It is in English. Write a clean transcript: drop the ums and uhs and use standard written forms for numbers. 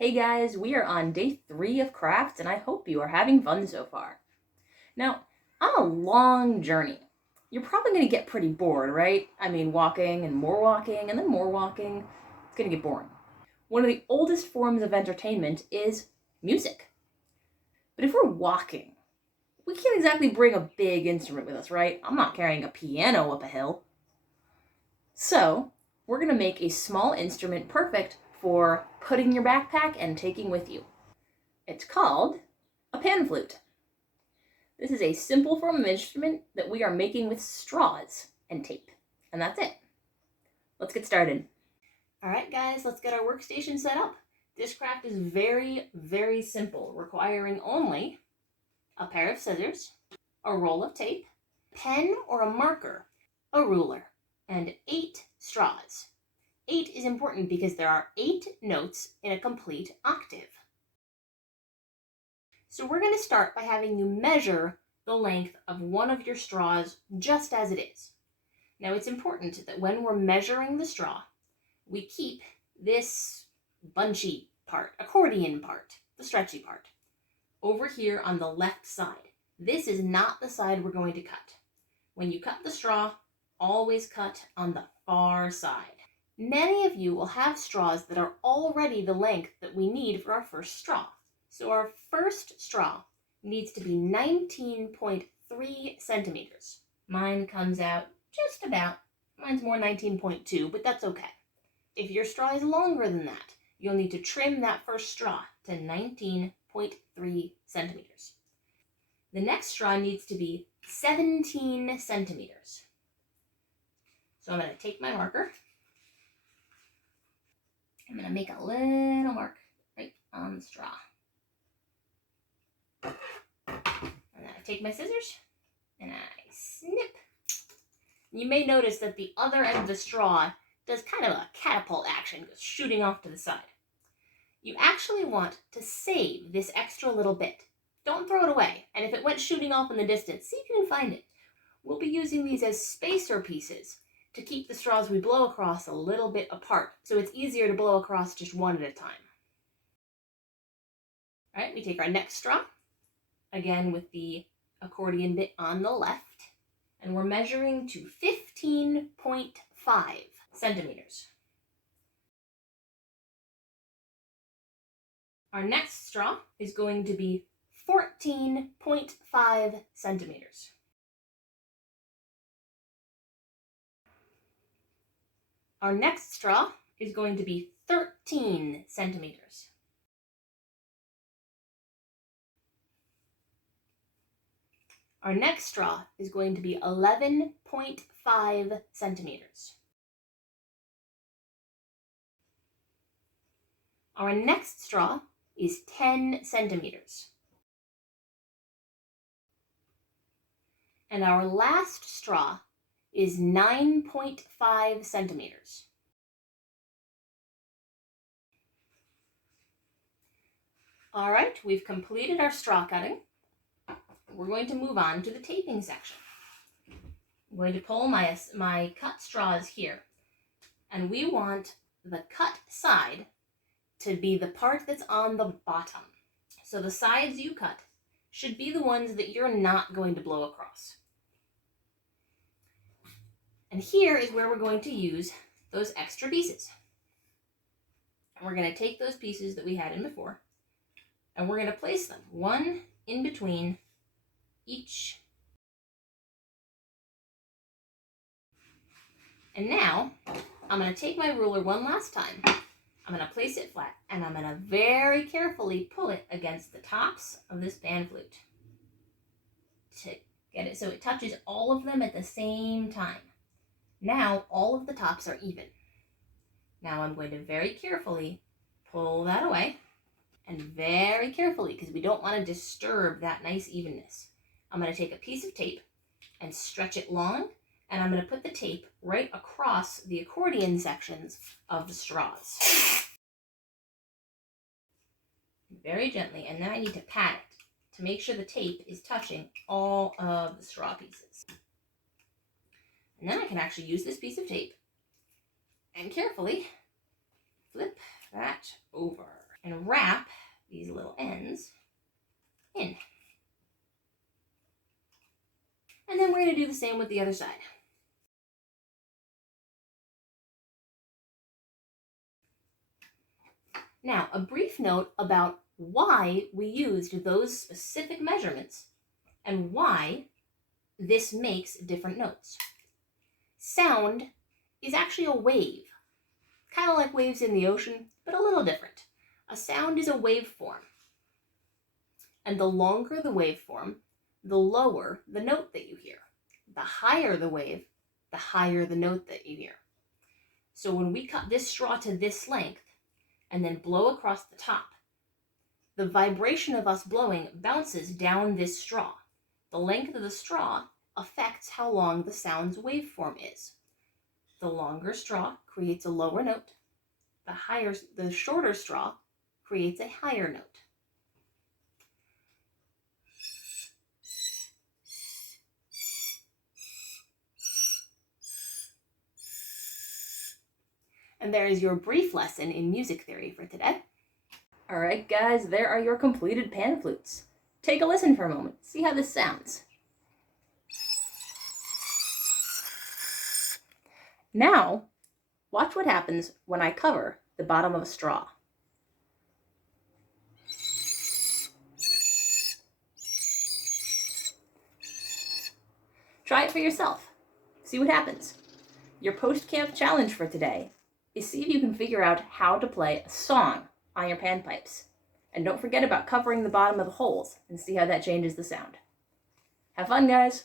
Hey guys, we are on day 3 of crafts and I hope you are having fun so far. Now, on a long journey, you're probably going to get pretty bored, right? I mean, walking and then more walking. It's going to get boring. One of the oldest forms of entertainment is music. But if we're walking, we can't exactly bring a big instrument with us, right? I'm not carrying a piano up a hill. So, we're going to make a small instrument perfect for putting in your backpack and taking with you. It's called a pan flute. This is a simple form of instrument that we are making with straws and tape. And that's it. Let's get started. All right, guys, let's get our workstation set up. This craft is very, very simple, requiring only a pair of scissors, a roll of tape, pen or a marker, a ruler, and 8 straws. 8 is important because there are 8 notes in a complete octave. So we're going to start by having you measure the length of one of your straws just as it is. Now it's important that when we're measuring the straw, we keep this bunchy part, accordion part, the stretchy part, over here on the left side. This is not the side we're going to cut. When you cut the straw, always cut on the far side. Many of you will have straws that are already the length that we need for our first straw. So our first straw needs to be 19.3 centimeters. Mine comes out just about. Mine's more 19.2, but that's okay. If your straw is longer than that, you'll need to trim that first straw to 19.3 centimeters. The next straw needs to be 17 centimeters. So I'm going to take my marker. I'm going to make a little mark right on the straw. And then I take my scissors and I snip. You may notice that the other end of the straw does kind of a catapult action, goes shooting off to the side. You actually want to save this extra little bit. Don't throw it away. And if it went shooting off in the distance, see if you can find it. We'll be using these as spacer pieces to keep the straws we blow across a little bit apart, so it's easier to blow across just one at a time. All right, we take our next straw, again with the accordion bit on the left, and we're measuring to 15.5 centimeters. Our next straw is going to be 14.5 centimeters. Our next straw is going to be 13 centimeters. Our next straw is going to be 11.5 centimeters. Our next straw is 10 centimeters. And our last straw is 9.5 centimeters. All right, we've completed our straw cutting. We're going to move on to the taping section. I'm going to pull my cut straws here, and we want the cut side to be the part that's on the bottom. So the sides you cut should be the ones that you're not going to blow across. And here is where we're going to use those extra pieces. And we're going to take those pieces that we had in before, and we're going to place them one in between each. And now I'm going to take my ruler one last time. I'm going to place it flat, and I'm going to very carefully pull it against the tops of this pan flute to get it so it touches all of them at the same time. Now all of the tops are even. Now I'm going to very carefully pull that away, and very carefully, because we don't want to disturb that nice evenness, I'm going to take a piece of tape and stretch it long, and I'm going to put the tape right across the accordion sections of the straws. Very gently, and then I need to pat it to make sure the tape is touching all of the straw pieces. And then I can actually use this piece of tape and carefully flip that over. and wrap these little ends in. And then we're going to do the same with the other side. Now, a brief note about why we used those specific measurements and why this makes different notes. Sound is actually a wave, kind of like waves in the ocean, but a little different. A sound is a waveform, and the longer the waveform, the lower the note that you hear. The higher the wave, the higher the note that you hear. So when we cut this straw to this length and then blow across the top, the vibration of us blowing bounces down this straw. The length of the straw affects how long the sound's waveform is. The longer straw creates a lower note. The shorter straw creates a higher note. And there is your brief lesson in music theory for today. All right, guys, there are your completed pan flutes. Take a listen for a moment. See how this sounds. Now, watch what happens when I cover the bottom of a straw. Try it for yourself. See what happens. Your post-camp challenge for today is see if you can figure out how to play a song on your panpipes. And don't forget about covering the bottom of the holes and see how that changes the sound. Have fun, guys!